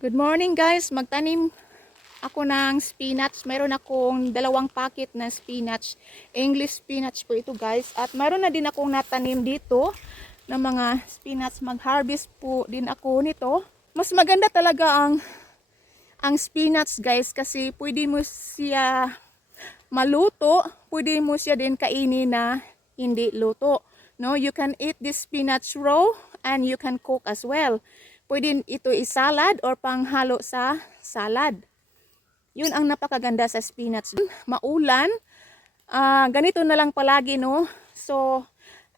Good morning guys, magtanim ako ng spinach. Mayroon akong 2 packet na spinach. English spinach po ito guys. At mayroon na din akong natanim dito ng mga spinach. Mag-harvest po din ako nito. Mas maganda talaga ang spinach guys kasi pwede mo siya maluto. Pwede mo siya din kainin na hindi luto. No, you can eat this spinach raw and you can cook as well. Pwede ito i-salad or panghalo sa salad. Yun ang napakaganda sa spinach. Maulan, ganito na lang palagi, no? So,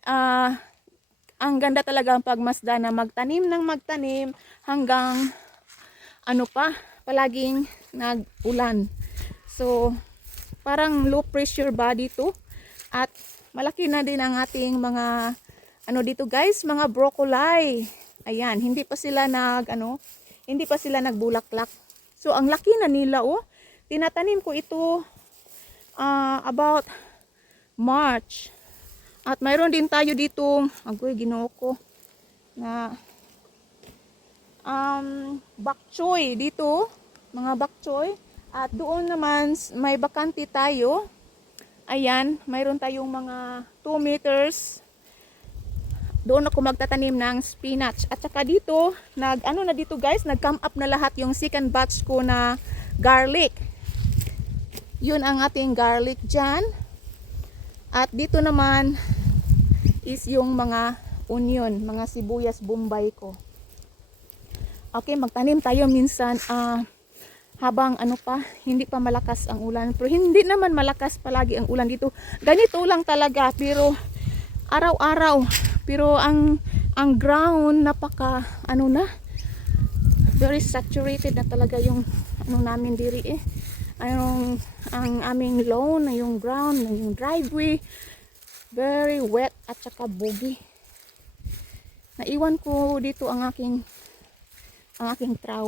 ang ganda talaga ang pagmasda na magtanim ng magtanim hanggang palaging nag-ulan. So, parang low pressure ba dito? At malaki na din ang ating mga dito guys, mga broccoli. Ayan, hindi pa sila nagbulaklak. So ang laki na nila, oh. Tinatanim ko ito about March. At mayroon din tayo dito, ginoo ko na bok choy dito, mga bok choy. At doon naman may bakante tayo. Ayan, mayroon tayong mga 2 meters. Doon ako magtatanim ng spinach. At saka dito, dito guys, nag-come up na lahat yung second batch ko na garlic. Yun ang ating garlic dyan. At dito naman is yung mga onion, mga sibuyas bombay ko. Okay, magtanim tayo minsan habang hindi pa malakas ang ulan. Pero hindi naman malakas palagi ang ulan dito. Ganito lang talaga, pero araw-araw. Pero ang ground napaka very saturated na talaga yung namin diri ang aming lawn, yung ground, yung driveway very wet at saka boggy. Naiwan ko dito ang aking traw.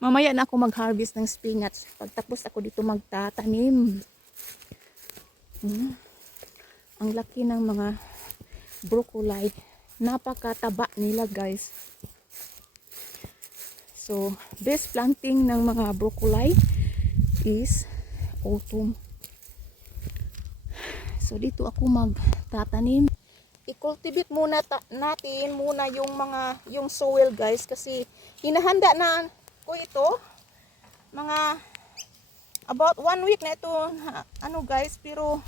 Mamaya na ako mag-harvest ng spinach pagtapos ako dito magtatanim. Ang laki ng mga broccoli, napakataba nila guys. So best planting ng mga broccoli is autumn. So dito ako magtatanim. I-cultivate muna natin yung soil guys, kasi hinahanda na ko ito mga about 1 week na ito guys, pero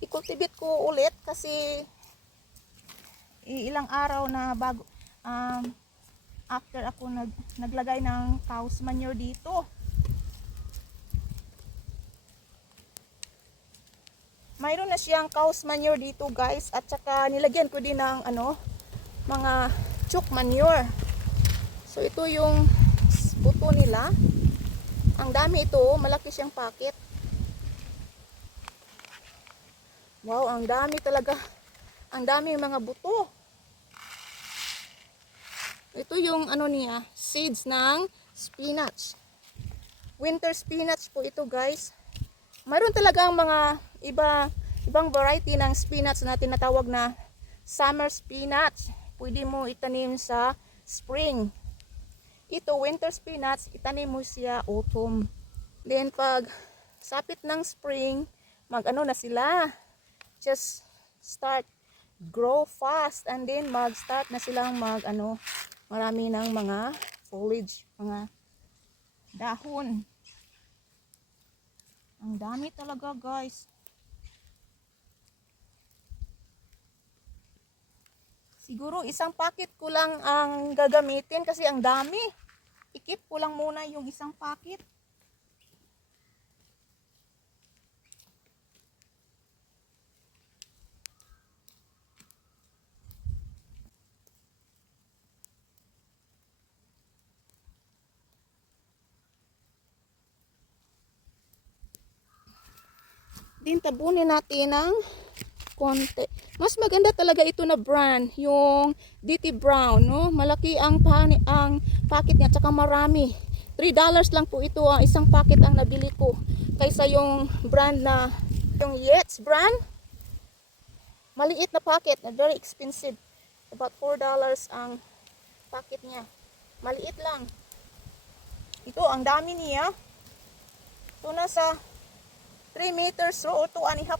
i-cultivate ko ulit kasi ilang araw na bago after ako naglagay ng cow's manure dito. Mayroon na siyang cow's manure dito guys, at saka nilagyan ko din ng mga chook manure. So ito yung buto nila. Ang dami ito, malaki siyang packet. Wow, ang dami talaga. Ang dami mga buto. Ito yung niya, seeds ng spinach. Winter spinach po ito guys. Mayroon talagang mga ibang variety ng spinach na tinatawag na summer spinach. Pwede mo itanim sa spring. Ito winter spinach, itanim mo siya autumn. Then pag sapit ng spring, na sila. Just start grow fast, and then mag-start na silang marami ng mga foliage, mga dahon. Ang dami talaga guys. Siguro isang packet ko lang ang gagamitin kasi ang dami. I-keep ko lang muna yung isang packet. Din tabunin natin ng konti. Mas maganda talaga ito na brand, yung DT Brown, no? Malaki ang packet niya, tsaka marami. $3 lang po ito, ang isang packet ang nabili ko. Kaysa yung brand na, yung Yates brand, maliit na packet, na very expensive. About $4 ang packet niya. Maliit lang. Ito, ang dami niya. Ito nasa 3 meters row, 2.5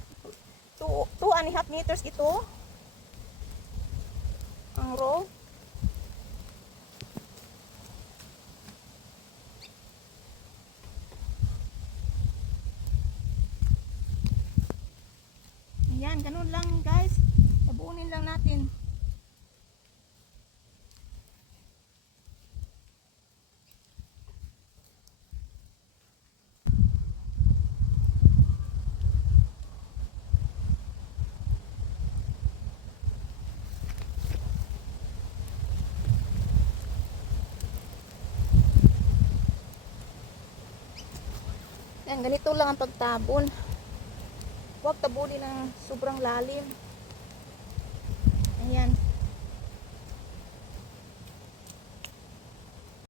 meters ito. Ang row. Ayan, ganun lang guys. Tabunin lang natin. Ayan, ganito lang ang pagtabon. Huwag tabunin ng sobrang lalim. Ayan.